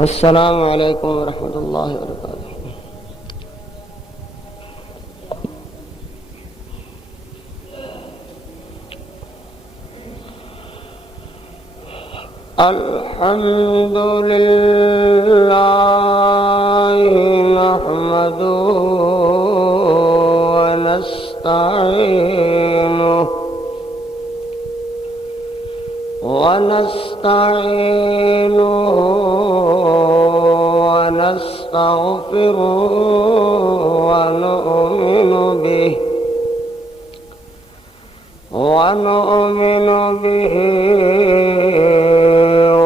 السلام علیکم ورحمۃ اللہ وبرکاتہ۔ الحمد للہ نحمده ونستعينه ونستغفره ونؤمن به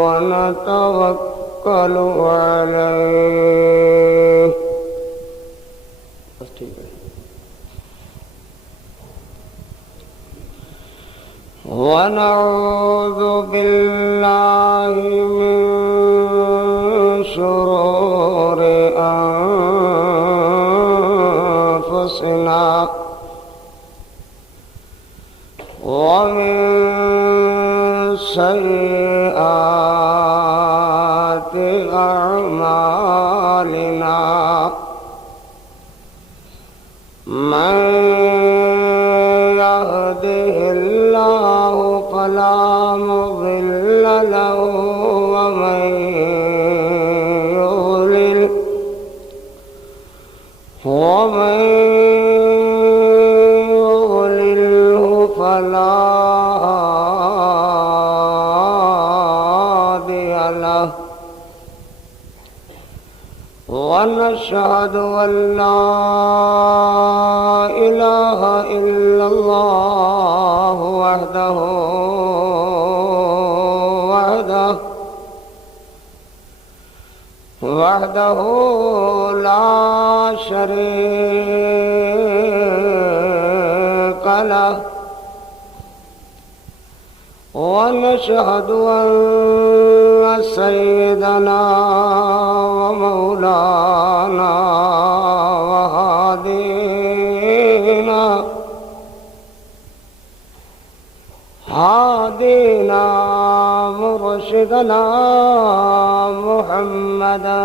ونتوكل عليه ونعوذ بالله من شرور أنفسنا ومن سيئات أعمالنا من يهده الله فلا مضل له ومن يضلله فلا هادي له ونشهد أن لا إله إلا الله وحده لا شريك له ونشهد أن سيدنا ومولانا هادينا مرشدنا محمدا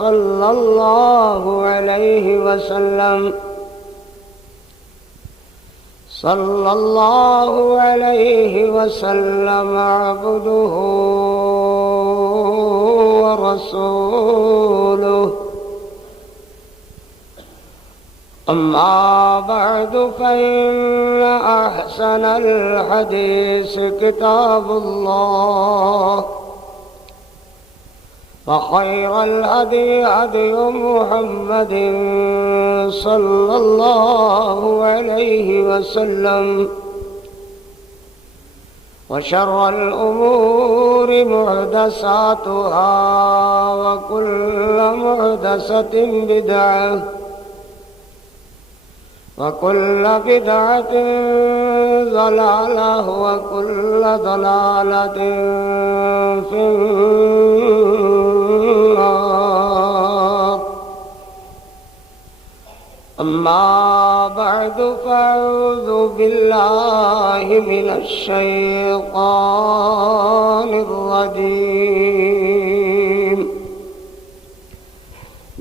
صلى الله عليه وسلم عبده ورسوله أما بعد فإن أحسن الحديث كتاب الله وخير الهدي هدي محمد صلى الله عليه وسلم وشر الأمور محدثاتها وكل محدثة بدعة وكل بدعة ضلالة وكل ضلالة في النار. أما بعد فأعوذ بالله من الشيطان الرجيم.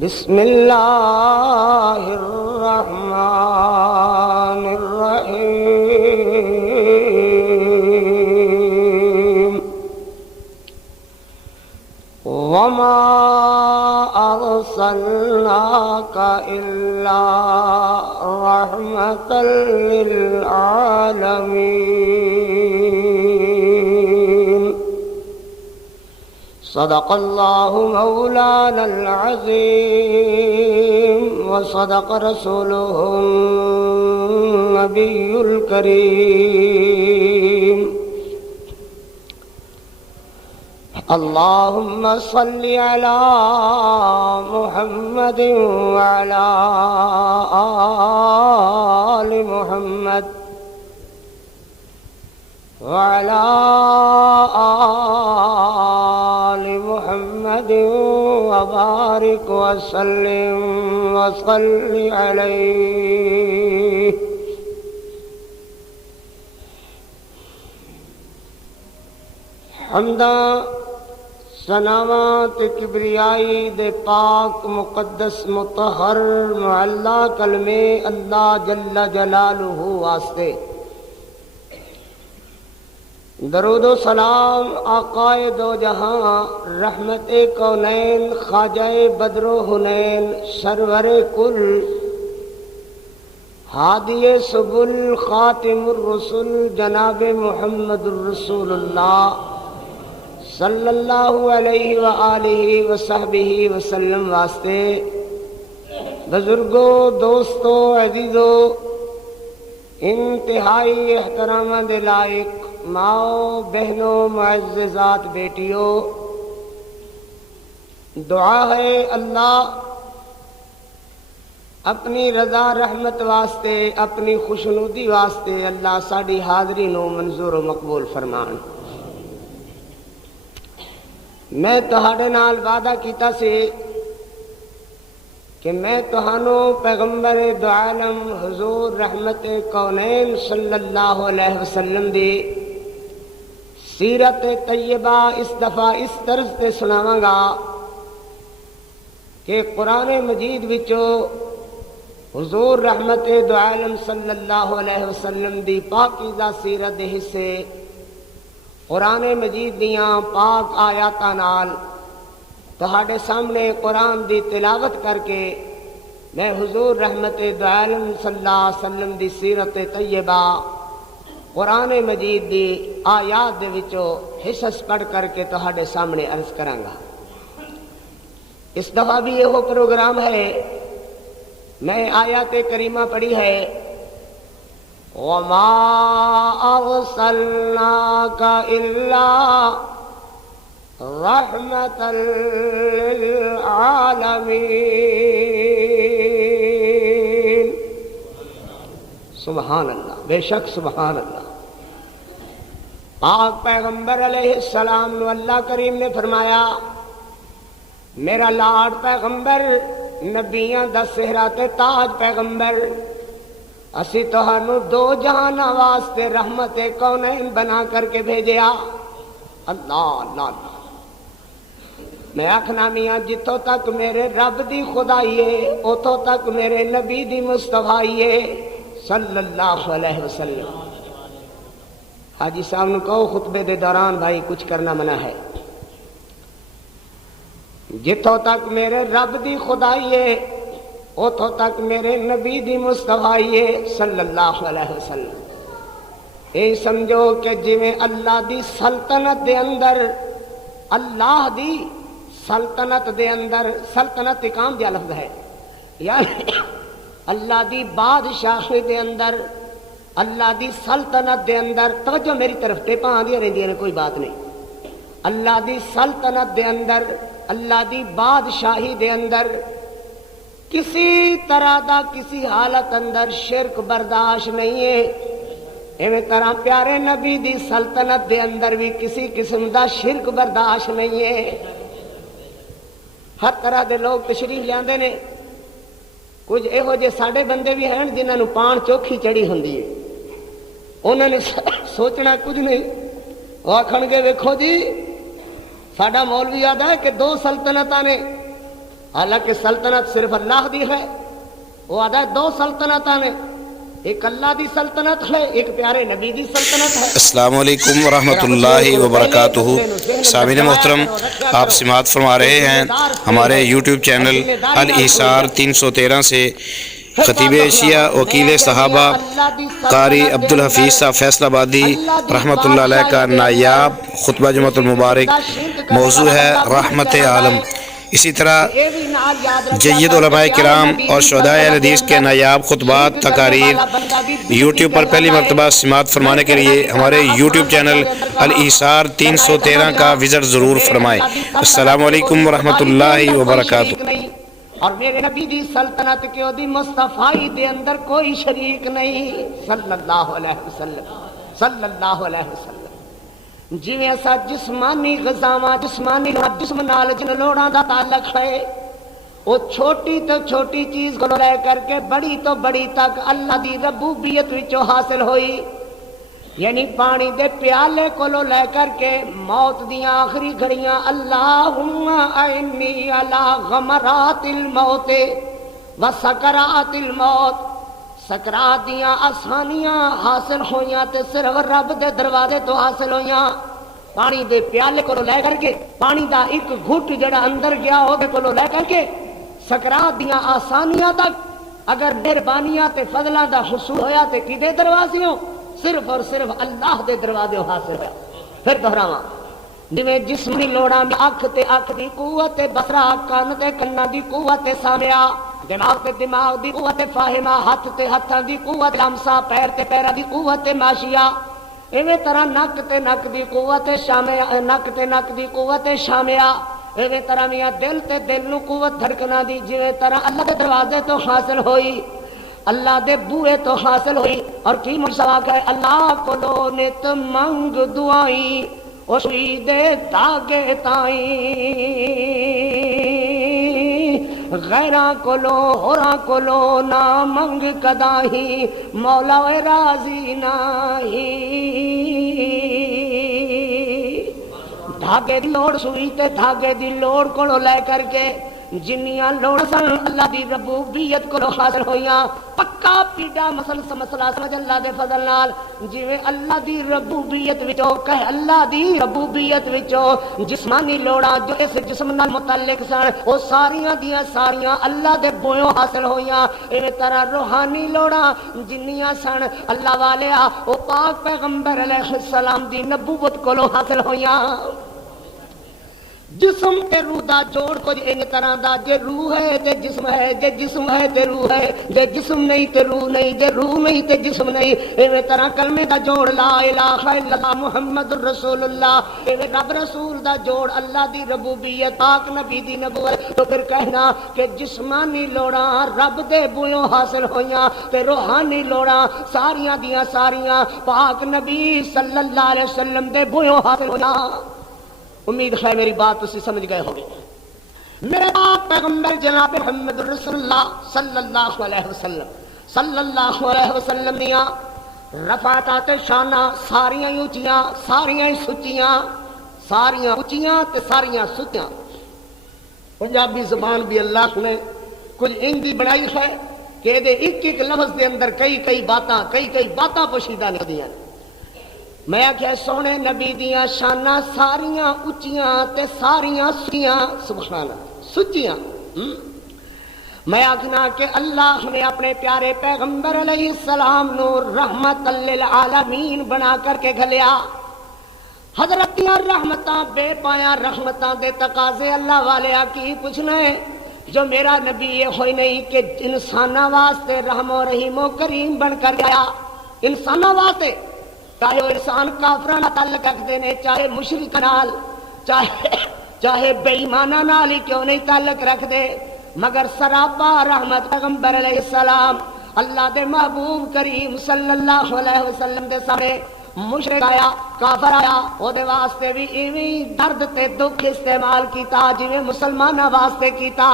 بسم الله الرحمن الرحيم. وما أرسلناك إلا رحمة للعالمين. صدق الله مولانا العظيم وصدق رسوله النبي الكريم. اللهم صل على محمد وعلى آل محمد وعلى آل محمد وبارك وسلم وصل عليه. حمدا سناوات کبریائی دے پاک مقدس مطہر معلا کلمے اللہ جل جلالہ واسطے درود و سلام آقائے دو جہاں رحمت کونین خواجہ بدر و حنین سرور کل ہادی سبل خاتم الرسل جناب محمد الرسول اللہ صلی اللہ علیہ وآلہ وصحبہ وسلم واسطے بزرگوں دوستوں عزیزوں انتہائی احترام دے لائق ماؤ بہنوں معززات بیٹیوں، دعا ہے اللہ اپنی رضا رحمت واسطے اپنی خوشنودی واسطے اللہ ساڈی حاضری نو منظور و مقبول فرمان۔ میں تہاڈے نال وعدہ کیتا سی کہ میں تہانوں پیغمبر دو عالم حضور رحمت کونین صلی اللہ علیہ وسلم دی سیرت طیبہ اس دفعہ اس طرز تے سناواں گا کہ قرآن مجید وچوں حضور رحمت دو عالم صلی اللہ علیہ وسلم دی پاکیزہ سیرت دے حصے قرآن مجید دیاں پاک آیاتاں نال تہاڈے سامنے قرآن دی تلاوت کر کے میں حضور رحمت دو عالم صلی اللہ علیہ وسلم دی سیرت طیبہ قرآن مجید دی آیات دے وچوں حصص پڑھ کر کے تہاڈے سامنے عرض کراں گا۔ اس دفعہ بھی یہ پروگرام ہے، میں آیات کریمہ پڑھی ہے وَمَا أَرْسَلْنَاكَ إِلَّا رَحْمَةً لِلْعَالَمِينَ۔ سبحان اللہ، بے شک سبحان اللہ۔ پاک پیغمبر علیہ السلام نو اللہ کریم نے فرمایا میرا لاڈ پیغمبر نبیاں دا سہرا تے تاج پیغمبر، اسی تہانوں دو جہاناں واسطے رحمت کونین بنا کر کے بھیجیا۔ اللہ اللہ اللہ، میں آکھنا میاں جتوں تک میرے رب دی خدائی ہے اتوں تک میرے نبی دی مصطفائی ہے صلی اللہ علیہ وسلم۔ حاجی صاحب نے کہو خطبے دے دوران بھائی کچھ کرنا منع ہے۔ جتوں تک میرے رب دی خدائی ہے اتوں تک میرے نبی دی مصطفائی ہے صلی اللہ علیہ وسلم۔ اے سمجھو کہ جویں اللہ دی سلطنت دے اندر، اللہ دی سلطنت دے اندر، سلطنت اقام دیا لفظ ہے، یعنی اللہ دی بادشاہی دے اندر، اللہ دی سلطنت دے اندر، توجہ میری طرف ٹیپاں آندیاں رہندیاں نے، کوئی بات نہیں۔ اللہ دی سلطنت دے اندر، اللہ دی بادشاہی دے اندر کسی طرح دا کسی حالت اندر شرک برداشت نہیں ہے۔ ایویں طرح پیارے نبی دی سلطنت دے اندر بھی کسی قسم دا شرک برداشت نہیں ہے۔ ہر طرح دے لوگ تشریف لیاندے نے، کچھ یہو جے ساڈے بندے بھی ہیں جنہاں نوں پان چوکھی چڑھی ہوندی ہے، انہوں نے سوچنا کچھ نہیں، وہ آکھن گے ویکھو جی ساڈا مولوی یاد ہے کہ دو سلطنتاں نے، حالانکہ سلطنت صرف اللہ دی ہے، وہ آدھا ہے دو سلطنتاں نے، ایک اللہ دی سلطنت ہے، ایک پیارے نبی دی سلطنت ہے۔ السلام علیکم ورحمۃ اللہ وبرکاتہ۔ سامعین محترم، آپ سماعت فرما رہے ہیں ہمارے یوٹیوب چینل الایثار 313 سے خطیب شیعہ وکیل صحابہ قاری عبدالحفیظ صاحب فیصل آبادی رحمۃ اللہ علیہ کا نایاب خطبہ جمعۃ المبارک، موضوع ہے رحمت عالم۔ اسی طرح جید علماء کرام اور شہداء اہل حدیث کے نایاب خطبات تقاریر یوٹیوب پر پہلی مرتبہ سماعت فرمانے کے لیے ہمارے یوٹیوب چینل الایثار 313 کا وزٹ ضرور فرمائیں۔ السلام علیکم ورحمۃ اللہ وبرکاتہ۔ اور میرے نبی دی سلطنت کے دی مصطفی دے اندر کوئی شریک نہیں صلی اللہ علیہ وسلم، صلی اللہ علیہ وسلم۔ جویں ایسا جسمانی غذاواں جسمانی جسم نال جن لوڑاں دا تعلق ہے، وہ چھوٹی تو چھوٹی چیز کو لے کر کے بڑی تو بڑی تک اللہ دی ربوبیت وچوں حاصل ہوئی۔ یعنی پانی دے پیالے کولو لے کر کے موت دیاں آخری گھڑیاں اللہم اعنی علی غمرات الموت و سکرات الموت، سکرات دیاں آسانیاں حاصل ہویاں تے صرف رب دے دروازے تو حاصل ہویاں۔ پانی دے پیالے کو لے کر کے پانی دا ایک گھٹ جڑا اندر گیا او دے کو لے کر کے سکرات دیاں آسانیاں تک اگر مہربانیاں تے فضلاں دا حصول ہویا تے کدے دروازیوں؟ صرف اور صرف اللہ دے دروازے حاصل ہے۔ پھر دہراواں جویں جسمانی لوڑاں اکھ تے اکھ دی قوت بصرہ، کان تے کنا دی قوت سامعہ، دماغ تے دماغ دی قوت فاہمہ، ہاتھ تے ہتھاں دی قوت لمسہ، پیر تے پیراں دی قوت ماشیہ، ایویں طرح نک تے نک دی قوت شامعہ، نک تے نک دی قوت شامعہ، ایویں طرح میاں دل تے دل نو قوت دھڑکنا دی جویں طرح اللہ دے دروازے تو حاصل ہوئی، اللہ دے بوئے تو حاصل ہوئی۔ اور کی مرسوا کہ اللہ کولو نت منگ دعائی او سوئی دے داگے تائیں، غیراں کولو ہوراں کولو نہ منگ کداہی، مولا وے راضی نہیں۔ دھاگے دی لوڑ سوئی تے دھاگے دی لوڑ کولو لے کر کے جنیاں لوڑ سن اللہ دی ربوبیت کو حاصل ہویاں، پکا پیڈا مسئلہ سمجھ اللہ دے فضل نال، جویں اللہ دی ربوبیت وچوں کہ اللہ دی ربوبیت وچوں جسمانی لوڑاں جو اس جسم نال متعلق سن او ساریاں دیاں ساریاں اللہ دے بوئوں حاصل ہویاں، ایویں طرح روحانی لوڑاں جنیاں سن اللہ والیا او پاک پیغمبر علیہ السلام دی نبوت کولوں حاصل ہویاں۔ جسم تے روح دا جوڑ کچھ ان طرح دا، جے روح ہے تے جسم ہے، جے جسم ہے تے روح ہے، جے جسم نہیں تے روح نہیں، جے روح نہیں تے جسم نہیں، ایویں طرح کلمے دا جوڑ لا الہ الا اللہ محمد رسول اللہ، ایویں رب رسول دا جوڑ اللہ دی ربوبیت، پاک نبی دی نبوت۔ تو پھر کہنا کہ جسمانی لوڑاں رب دے بوئوں حاصل ہویاں تے روحانی لوڑاں ساریاں دیاں ساریاں پاک نبی صلی اللہ علیہ وسلم دے بوئوں حاصل ہویاں۔ امید ہے میری بات تسی سمجھ گئے ہوگے۔ میرے باپ پیغمبر جناب محمد رسول اللہ صلی اللہ علیہ وسلم دیاں رفعات شانہ ساریاں اونچیاں، ساریاں سچیاں، ساریاں اونچیاں تے ساریاں سچیاں۔ پنجابی زبان بھی اللہ نے کچھ انگی بنائی ہے کہ دے ایک ایک لفظ دے اندر کئی باتاں پوشیدہ ندیاں۔ میں آخیا سونے نبی دیاں شاناں ساریاں اچیاں تے ساریاں سچیاں، سبحان اللہ سچیاں۔ میں آخنا کہ اللہ نے اپنے پیارے پیغمبر علیہ السلام نو رحمت للعالمین بنا کر کے گھلیا۔ حضرت دیاں رحمتاں بے پایا رحمتاں دے تقاضے اللہ والے کی پوچھنا ہے، جو میرا نبی یہ ہوئی نہیں کہ انساناں واسطے رحم و رحیم و کریم بن کر گیا، انساناں واسطے، چاہے وہ انسان کافراں تعلق رکھتے ہیں، چاہے مشرک نال، چاہے بے ایمانہ نال ہی کیوں نہیں تعلق رکھتے، مگر سراپا رحمت پیغمبر علیہ السلام اللہ دے محبوب کریم صلی اللہ علیہ وسلم دے سامنے مشرک آیا، کافر آیا، او دے واسطے بھی ایویں درد تے دکھ استعمال کیتا جویں مسلماناں واسطے کیتا۔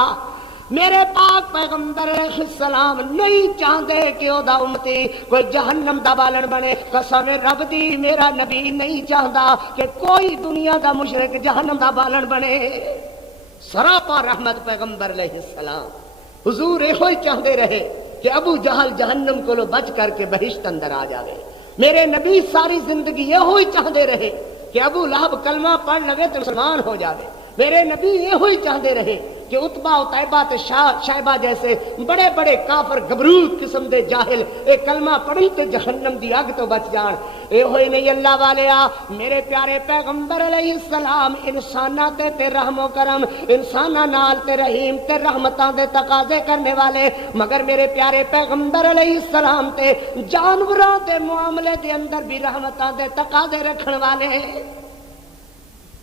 میرے پاک پیغمبر علیہ السلام نہیں چاہتے کہ او دا امتی کوئی جہنم دا بالن بنے، قسم رب دی میرا نبی نہیں چاہتا کہ کوئی دنیا دا مشرک جہنم دا بالن بنے۔ سراپا رحمت پیغمبر علیہ السلام حضور یہ چاہتے رہے کہ ابو جہل جہنم کو بچ کر کے بہشت اندر آ جاوے۔ میرے نبی ساری زندگی یہ چاہتے رہے کہ ابو لہب کلمہ پڑھ لگے تو مسلمان ہو جاوے۔ میرے نبی یہ چاہتے رہے کہ عتبہ عتیبہ تے شائبہ جیسے بڑے بڑے کافر گبروت قسم دے جاہل اے کلمہ پڑھن تے جہنم دی اگ تو بچ جان۔ اے ہوئی نہیں اللہ والیا، میرے پیارے پیغمبر علیہ السلام انساناں تے رحم و کرم، انساناں نال تے رحیم تے رحمتاں دے تقاضے کرنے والے، مگر میرے پیارے پیغمبر علیہ السلام تے جانوراں دے معاملے دے اندر بھی رحمتاں دے تقاضے رکھن والے۔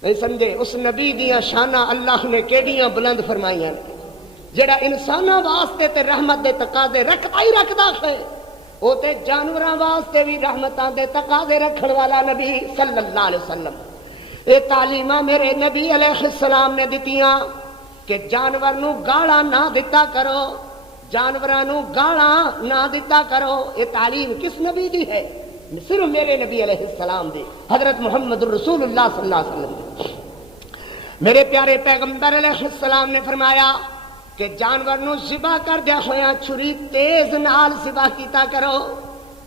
نہیں سمجھے اس نبی دیاں شاناں اللہ نے کیڑیاں بلند فرمائیاں نے، جڑا انساناں واسطے تے رحمت دے تقاضے رکھتا ہی رکھدا ہے، وہ تے جانوراں واسطے بھی رحمتاں دے تقاضے رکھن والا نبی صلی اللہ علیہ وسلم۔ یہ تعلیماں میرے نبی علیہ السلام نے دتیاں کہ جانور نو گالاں نہ دتا کرو، جانوراں نو گالاں نہ دتا کرو۔ یہ تعلیم کس نبی دی ہے؟ صرف میرے نبی علیہ السلام دی حضرت محمد الرسول اللہ صلی اللہ علیہ وسلم دی۔ میرے پیارے پیغمبر علیہ السلام نے فرمایا کہ جانور نو ذبح کر دیا ہویا چھری تیز نال ذبح کیتا کرو،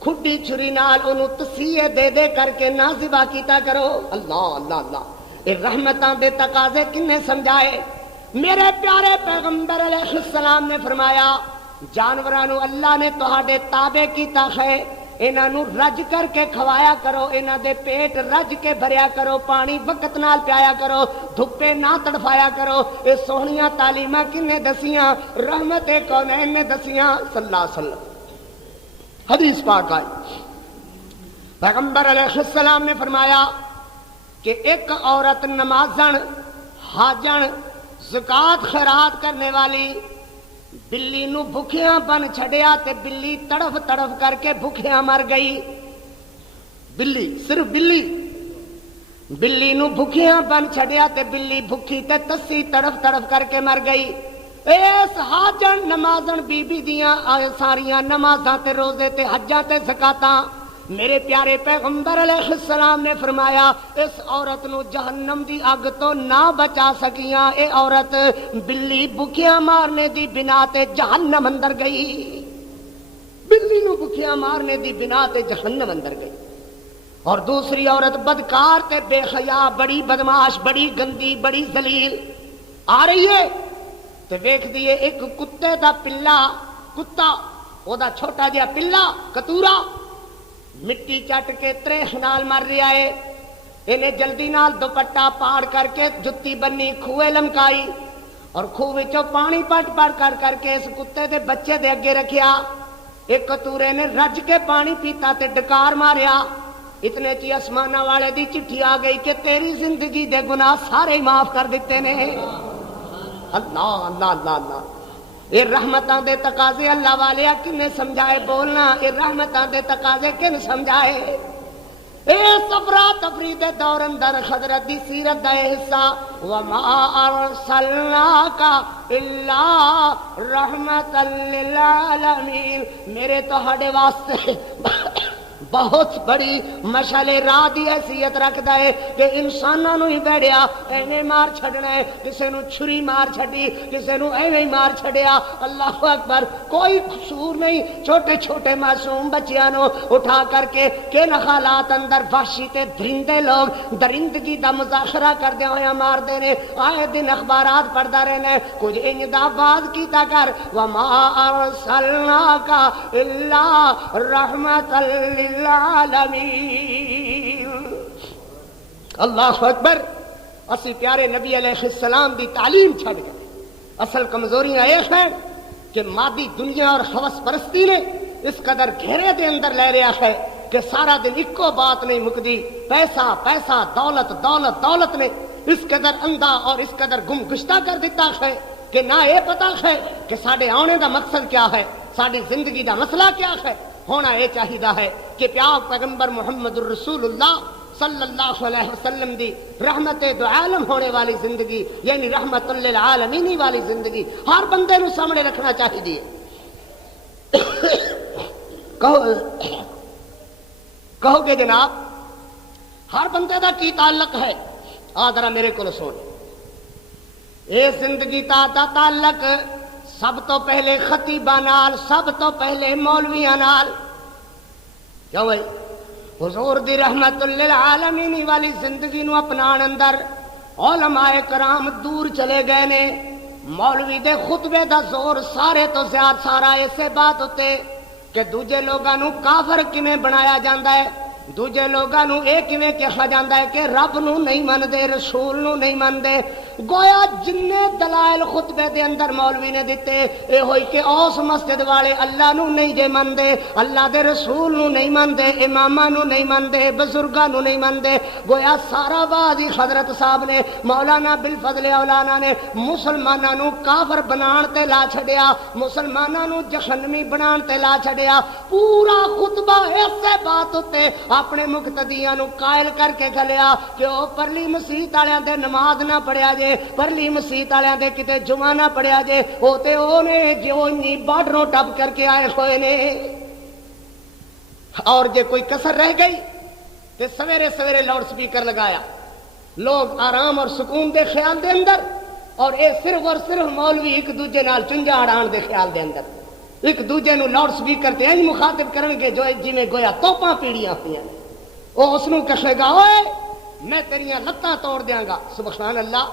کھڈی چھری نال انہوں تسیے دے دے کر کے نہ ذبح کیتا کرو۔ اللہ اللہ اللہ، اے رحمتاں دے تقاضے کنے سمجھائے؟ میرے پیارے پیغمبر علیہ السلام نے فرمایا جانوراں نو اللہ نے تہاڈے تابع کیتا ہے، انہاں نو رج کر کے کھوایا کرو، انہاں دے پیٹ رج کے بھریا کرو، پانی وقت نال پیا کرو، دھوپے نہ تڑفایا کرو۔ اے سونیاں تعلیماں کنے دسیاں؟ رحمت کونین نے دسیاں صلی اللہ علیہ وسلم۔ حدیث پاک آئی، پیغمبر علیہ السلام نے فرمایا کہ ایک عورت نمازن، حاجن، زکات خیرات کرنے والی بلی نو بھکھیاں بن چھڑیا تے بلی تڑف تڑف کر کے بھکھیاں مر گئی۔ بلی، صرف بلی نو بھکھیاں بن چھڑیا تے بلی بھکھی تے تسی تڑف تڑف کر کے مر گئی۔ اس حاجن نمازن بی بی دیاں ساریاں نمازاں تے روزے تے حجاں تے زکاتاں میرے پیارے پیغمبر علیہ السلام نے فرمایا اس عورت نو جہنم دی اگ تو نہ بچا سکیاں، اے عورت بلی بکھیاں مارنے دی بنا تے جہنم اندر گئی، بلی نو بکھیاں مارنے دی بنا تے جہنم اندر گئی۔ اور دوسری عورت بدکار تے بے حیا، بڑی بدماش، بڑی گندی، بڑی ذلیل آ رہی ہے تے ویکھ دیے ایک کتے دا پلا، کتا او دا چھوٹا جہا پلا کتورا مٹی چٹ کے تریخ نال مر رہا ہے، انہیں جلدی نال دوپٹا پاڑ کر کے جتی بنی کھوے لمکائی اور خوہ وچوں پانی پٹ پٹ کر کر کے اس کتے دے بچے دے اگے رکھیا۔ ایک کتورے نے رج کے پانی پیتا تے ڈکار ماریا، اتنے چی آسمانہ والے دی چٹھی آ گئی کہ تیری زندگی دے گناہ سارے معاف کر دیتے نے۔ اللہ اللہ اللہ اللہ، یہ رحمتاں دے تقاضے اللہ والے کنے سمجھائے؟ بولنا، یہ رحمتاں دے تقاضے کن سمجھائے؟ اے صبرا تفرید دور اندر حضرت دی سیرت دا حصہ وما ارسلناک الا رحمت للعالمین، میرے تہاڈے واسطے بہت بڑی مشعل راہ دی حیثیت رکھدا ہے کہ انساناں نو ہی بیڑیا ایویں مار چھڈنا ہے، کسے نو چھری مار چھڈی، کسے نو ایویں مار چھڈیا۔ اللہ اکبر، کوئی قصور نہیں، چھوٹے چھوٹے معصوم بچیاں نو اٹھا کر کے کن حالات اندر وحشی تے درندے لوگ درندگی دا مظاہرہ کردے ہویا مار دے نے۔ آئے دن اخبارات پڑھدا رہنا، کچھ انج دا باز کیتا کر وما ارسلناک الا رحمت للعالمین۔ اللہ اکبر، اسی پیارے نبی علیہ السلام دی تعلیم چھڑ گئے۔ اصل کمزوریاں یہ ہیں کہ مادی دنیا اور ہوس پرستی نے اس قدر گھیرے دے اندر لے رہا ہے کہ سارا دن ایکو بات نہیں مکدی، پیسہ پیسہ، دولت دولت دولت نے اس قدر اندھا اور اس قدر گم گشتہ کر دیتا ہے کہ نہ یہ پتا ہے کہ ساڈے آنے دا مقصد کیا ہے، ساری زندگی دا مسئلہ کیا ہے۔ ہونا یہ چاہیدہ ہے کہ پیارے پیغمبر محمد الرسول اللہ صلی اللہ علیہ وسلم دی رحمت دو عالم ہونے والی زندگی، یعنی رحمت للعالمین والی زندگی ہر بندے نو سامنے رکھنا چاہیے۔ کہو گے جناب ہر بندے دا کی تعلق ہے؟ ذرا میرے کو سن، اے زندگی دا تعلق سب تو پہلے خطیباں نال، سب تو پہلے مولویاں نال۔ کیوں بھائی؟ حضور دی رحمت للعالمین والی زندگی نو اپنان اندر علماء کرام دور چلے گئے نے۔ مولوی دے خطبے دا زور سارے تو زیادہ سارا ایسے بات ہوتے کہ دوجے لوگاں نو کافر کیویں بنایا جاندا ہے، دوجے لوگاں نو اے کیویں کہا جاندا ہے کہ رب نو نہیں مندے، رسول نو نہیں مندے۔ گویا جننے دلائل خطبے دے اندر مولوی نے دیتے اے ہوئی کہ اس مسجد والے اللہ نو نہیں جے مندے، اللہ دے رسول نو نہیں مندے، اماماں نو نہیں مندے، بزرگاں نو نہیں مندے۔ گویا سارا بازی حضرت صاحب نے، مولانا بالفضل اولانا نے مسلماناں نو کافر بنان تے لا چھڈیا، مسلماناں نو جہنمی بنان تے لا چھڈیا۔ پورا خطبہ ایسے بات ہوتے اپنے مقتدیاں نو قائل کر کے گلیا کہ او پرلی مسیت والےاں دے نماز نہ پڑھیا جے، پرلی مسیت والےاں دے کتے جمعہ نہ پڑھیا جے، او تے او نے جو نی بارڈروں ٹپ کر کے آئے ہوئے نے۔ اور جے کوئی کسر رہ گئی تو سویرے سویرے لاؤڈ سپیکر لگایا، لوگ آرام اور سکون دے خیال دے اندر، اور اے صرف اور صرف مولوی ایک دوجے نال چنجا اڑان دے خیال دے اندر ایک دوجے نو لاؤڈ سپیکر تے انج مخاطب کرن گے جو جویں گویا توپاں پیڑیاں ہوئیاں، وہ اس نو کہے گا اوئے میں تیریاں لتاں توڑ دیاں گا۔ سبحان اللہ،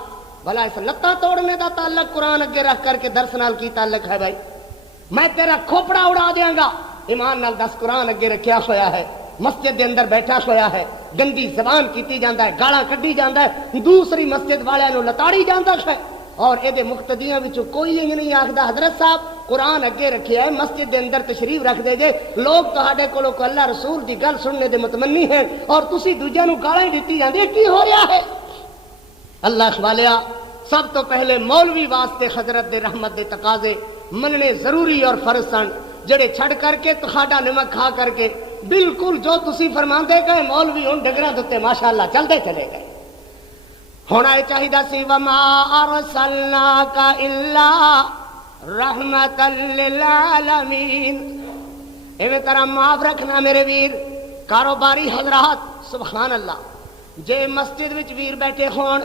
بھلا اس لتاں توڑنے دا تعلق قرآن اگے رکھ کر کے درس نال کی تعلق ہے بھائی؟ میں تیرا کھوپڑا اڑا دیاں گا، ایمان نال دس قرآن اگے رکھیا ہویا ہے، مسجد دے اندر بیٹھا ہویا ہے، گندی زبان کیتی جاندا ہے، گالاں کڈی جاندا ہے، دوسری مسجد والے نو لتاڑی جاندا ہے، اور اے دے مقتدیاں وچوں کوئی انج نہیں آکھدا حضرت صاحب قرآن اگے رکھیا ہے، مسجد دے اندر تشریف رکھ دے جے، لوگ تہاڈے کولوں اللہ رسول دی گل سننے دے متمنی ہیں اور تسی دوجیاں نو گالاں ہی دتی جاندے، کی ہو رہا ہے؟ اللہ والیا، سب تو پہلے مولوی واسطے حضرت دے رحمت دے تقاضے مننے ضروری اور فرض سن، جڑے چھڑ کر کے تہاڈا نمک کھا کر کے بالکل جو تسی فرماندے گئے مولوی ہن ڈگراں دے ماشاءاللہ چلدے چلے گئے۔ ہونا یہ چاہیے سی وما ارسلناک الا رحمت للعالمین، ایویں طرح معاف رکھنا میرے ویر کاروباری حضرات، سبحان اللہ، جے مسجد وچ ویر بیٹھے ہون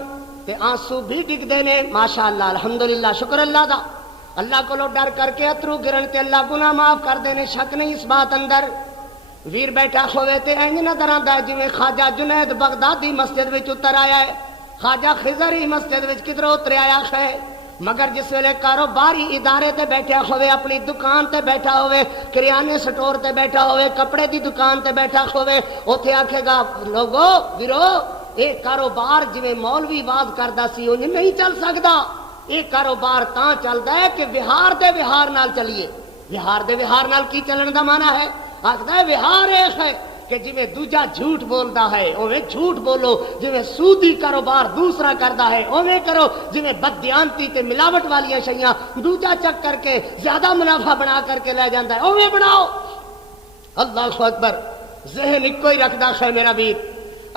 تے آنسو بھی ڈگدے نے، ماشاءاللہ الحمدللہ، شکر اللہ دا، اللہ کو ڈر کر کے اترو گرن تے اللہ گناہ معاف کر دینے، شک نہیں اس بات اندر۔ ویر بیٹھا ہوئے تے انج نظر آندا ہے جویں خواجہ جنید بغدادی مسجد وچ اتر آیا ہے، خواجہ خضری مسجد وچ کدھر اتر آیا ہے، مگر جس ویلے کاروباری ادارے تے بیٹھا ہوئے، اپنی دکان تے بیٹھا ہوئے، کریانے سٹور تے بیٹھا ہوئے، کپڑے دی دکان تے بیٹھا ہوئے، اوتھے آکھے گا لوگو ویرو اے کاروبار جویں مولوی واز کردا سی انج نہیں چل سکدا، اے کاروبار تاں چلدا ہے کہ وہار دے وہار نال چلیے۔ وہار دے وہار نال کی چلن دا معنی ہے؟ آکھدا ہے وہار ایک ہے کہ جویں دوجا جھوٹ بولدا ہے اوویں جھوٹ بولو، جویں سودی کاروبار دوسرا کردا ہے اوویں کرو، جویں بددیانتی تے ملاوٹ والیاں شیاں دوجا چک کر کے زیادہ منافع بنا کر کے لے جاندا ہے اوویں بناؤ۔ اللہ اکبر، ذہن ایک ہی رکھدا ہے میرا ویر،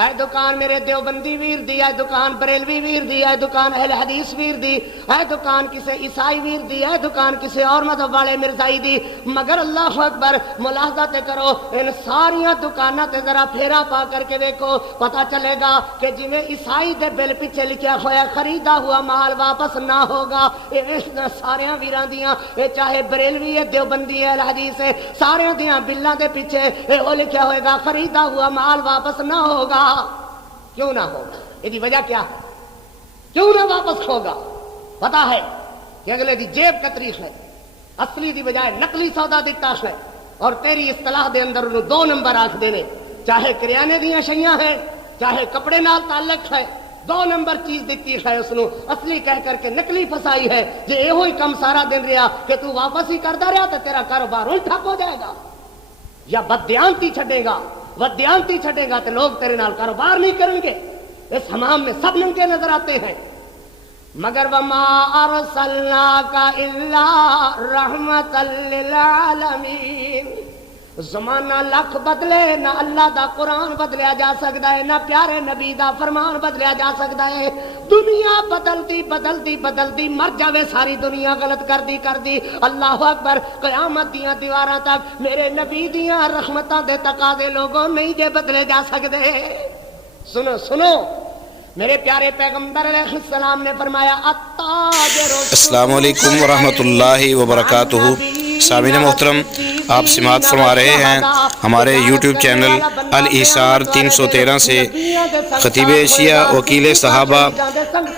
اے دکان میرے دیوبندی ویر دی، اے دکان بریلوی ویر دی، اے دکان اہل حدیث ویر دی، اے دکان کسے عیسائی ویر دی، اے دکان کسے اور مذہب والے مرزائی دی، مگر اللہ اکبر ملاحظہ تے کرو ان ساریاں دکاناں تے ذرا پھیرا پا کر کے دیکھو، پتہ چلے گا کہ جویں عیسائی دے بل پیچھے لکھیا ہوا خریدا ہوا مال واپس نہ ہوگا، اس ساریاں ویراں دیاں، اے چاہے بریلوی ہے دیوبندی ہے اہل حدیث ہے، ساریاں دیاں بلاں دے پیچھے اے او لکھیا ہوئے گا خریدا ہوا مال واپس نہ ہوگا۔ کیوں نہ ہوگا؟ یہ وجہ کیا ہے؟ کیوں نہ واپس ہوگا؟ پتا ہے کہ اگلے دی جیب کتری ہے، اصلی دی بجائے نقلی سودا دیتا ہے، اور تیری اصطلاح دے اندر انہوں 2 نمبر آکھ دینے، چاہے کریانے دیاں شیاں ہیں چاہے کپڑے نال تعلق ہے، 2 نمبر چیز دیتی ہے اس نو، اصلی کہہ کر کے نقلی فسائی ہے، جے یہ ہوئی کم سارا دن رہا کہ تو واپس ہی کرتا رہا تو تیرا کاروبار الٹا ہو جائے گا، یا بددیانتی چھڑے گا، ودیانتی چھٹے گا تو لوگ تیرے نال کاروبار نہیں کریں گے۔ اس حمام میں سب ننگے نظر آتے ہیں، مگر وما ارسلناک الا رحمت للعالمین، زمانہ لکھ بدلے نہ اللہ دا قرآن بدلیا جا سکتا ہے، نہ پیارے نبی دا فرمان بدلیا جا سکتا ہے، دنیا بدلتی بدلتی بدلتی مر جاوے ساری دنیا غلط کر دی اللہ اکبر، قیامت دیاں دیواراں تک میرے نبی دیاں رحمتاں دے تقاضے لوگوں نہیں جے بدلے جا سکتے۔ سنو سنو، میرے پیارے پیغمبر علیہ السلام نے فرمایا السلام علیکم ورحمۃ اللہ وبرکاتہ۔ سامعین محترم، آپ سماعت فرما رہے ہیں ہمارے یوٹیوب چینل الایثار 313 سے خطیب شیعہ وکیل صحابہ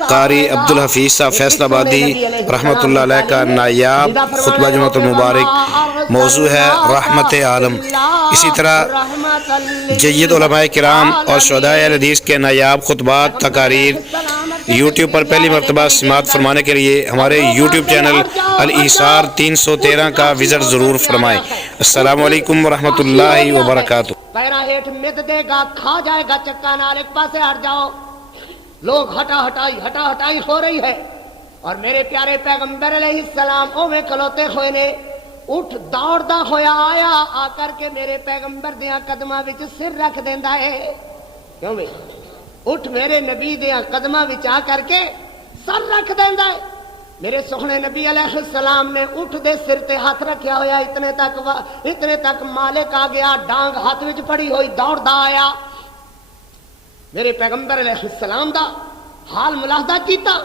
قاری عبدالحفیظ صاحب فیصل آبادی رحمۃ اللہ علیہ کا نایاب خطبہ جمعۃ المبارک، موضوع ہے رحمت عالم۔ اسی طرح جید علماء کرام اور شہداء اہل حدیث کے نایاب خطبات تقاریر یوٹیوب پر پہلی مرتبہ سماعت فرمانے کے لیے ہمارے یوٹیوب چینل الایثار 313 کا وزٹ ضرور فرمائیں۔ السلام علیکم ورحمۃ اللہ وبرکاتہ۔ پیرا ہیٹھ مد دے گا، کھا جائے گا چکا نال، ایک پاسے ہٹ جاؤ، لوگ ہٹا ہٹائی ہو رہی ہے، اور میرے پیارے پیغمبر علیہ السلام اوویں کھلوتے ہوئے نے، اٹھ دوڑدا ہویا آیا، آ کر کے میرے پیغمبر دیاں قدماں وچ سر رکھ دیندا ہے۔ کیوں بھئی اٹھ میرے نبی دیاں قدماں وچ آ کر کے سر رکھ دیندا ہے، میرے سونے نبی علیہ السلام نے اٹھ دے سر تے ہاتھ رکھیا ہویا، اتنے تک مالک آ گیا، ڈانگ ہاتھ وچ پڑی ہوئی دوڑدا آیا، میرے پیغمبر علیہ السلام دا حال ملاحظہ کیتا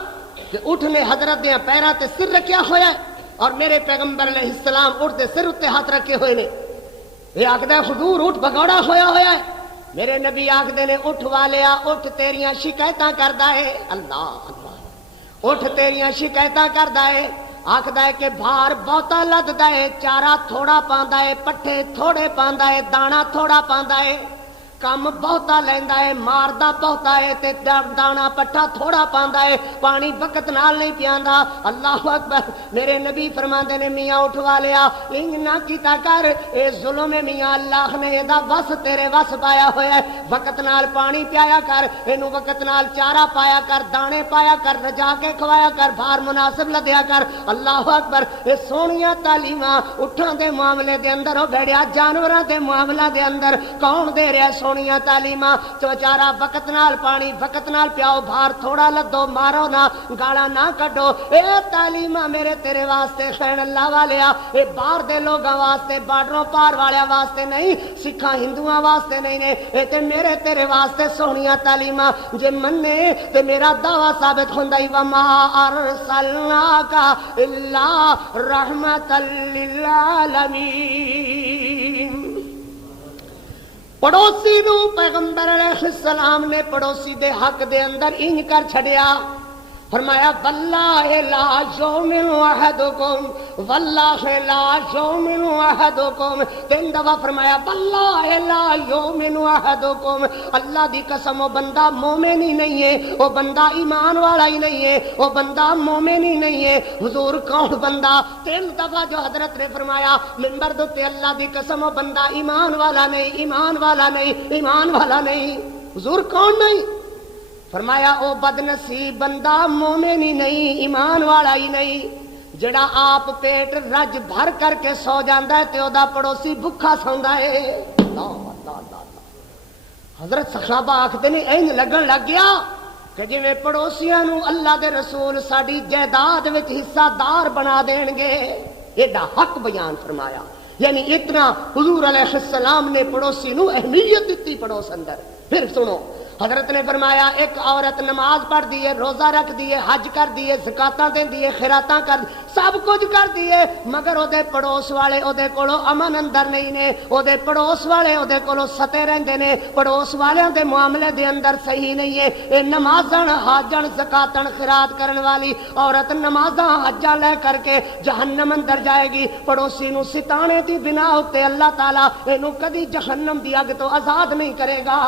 کہ اٹھ نے حضرت دیاں پیراں تے سر رکھیا ہویا اور میرے پیغمبر علیہ السلام اٹھ دے سر تے ہاتھ رکھے ہوئے نے۔ یہ آکھدا حضور اٹھ بگوڑا ہویا ہے، میرے نبی آکھدے نے اٹھ والیا اٹھ تیریاں شکایتاں کردا ہے، اللہ اللہ، اٹھ تیریاں شکایتاں کردا ہے، آکھدا ہے کہ بھار بہتا لددا ہے، چارہ تھوڑا پاندا ہے، پٹھے تھوڑے پاندا ہے، دانا تھوڑا پاندا ہے، کم بہتا لیندا ہے، ماردا بہتا ہے تے دانا پٹھا تھوڑا پاندا ہے، پانی وقت نال نہیں پیاندا۔ اللہ اکبر، میرے نبی فرماندے نے میاں اٹھ والیا انج نہ کیتا کر، اے ظلم ہے میاں، اللہ نے ادا وس تیرے وس پایا ہویا ہے، وقت نال پانی پیایا کر، اینو وقت نال چارہ پایا کر، دانے پایا کر، رجا کے کھوایا کر، بھار مناسب لدیا کر۔ اللہ اکبر، اے سونیاں تعلیماں اٹھاں دے معاملے دے اندر ہو بھڑیا، جانوراں دے معاملہ دے اندر کون دے رہا سونیاں تعلیماں؟ چارہ وقت نال پانی وقت نال پیاؤ، بھار تھوڑا لدو، مارو نہ، گالا نہ کڈو، اے تعلیماں میرے تیرے واسطے خیر اللہ والیا، اے باہر دے لوگاں واسطے، بارڈروں پار والیاں واسطے نہیں، سکھاں ہندوؤں واسطے نہیں نے، اے تے میرے تیرے واسطے سونیاں تعلیماں، جے منے تے میرا دعویٰ ثابت ہوندا ہی، وما ارسلناک الا رحمۃ للعالمین۔ پڑوسی نو پیغمبر علیہ السلام نے پڑوسی دے حق دے اندر انج کر چھڑیا، فرمایا واللہ لا یؤمن احدکم، واللہ لا یؤمن احدکم، تین دفعہ فرمایا واللہ لا یؤمن احدکم، اللہ دی قسم وہ بندہ مومن ہی نہیں ہے، وہ بندہ ایمان والا ہی نہیں ہے، وہ بندہ مومن ہی نہیں ہے۔ حضور کون بندہ؟ تین دفعہ جو حضرت نے فرمایا منبر دے، اللہ دی قسم وہ بندہ ایمان والا نہیں، ایمان والا نہیں، ایمان والا نہیں۔ حضور کون نہیں؟ فرمایا او بد نصیب بندہ مومن ہی نہیں، ایمان والا ہی نہیں، جڑا آپ پیٹ رج بھر کر کے سو جاندا ہے تے او دا پڑوسی بھکھا سوندا ہے۔ اللہ اللہ اللہ۔ حضرت صحابہ آکھدے نے اینج لگن لگ گیا کہ جویں پڑوسیاں نو اللہ دے رسول ساڈی جائیداد وچ حصہ دار بنا دین گے، ایڈا حق بیان فرمایا، یعنی اتنا حضور علیہ السلام نے پڑوسی نو اہمیت دیتی پڑوس اندر۔ پھر سنو، حضرت نے فرمایا ایک عورت نماز پڑھ دیے، روزہ رکھ دیے، حج کر دیے، زکاتاں دے دیے، خیراتاں کر دیے، سب کچھ کر دیے، مگر او دے پڑوس والے او دے کولو امن اندر نہیں نے، او دے پڑوس والے او دے کولو ستے رہندے نے، پڑوس والیاں دے معاملے دے اندر صحیح نہیں ہے۔ اے نمازاں حاجاں زکاتاں خیرات کرن والی عورت نمازاں حجاں لے کر کے جہنم اندر جائے گی۔ پڑوسی نو ستانے دی بنا تے اللہ تعالی اینو کدی جہنم دی اگ تو آزاد نہیں کرے گا۔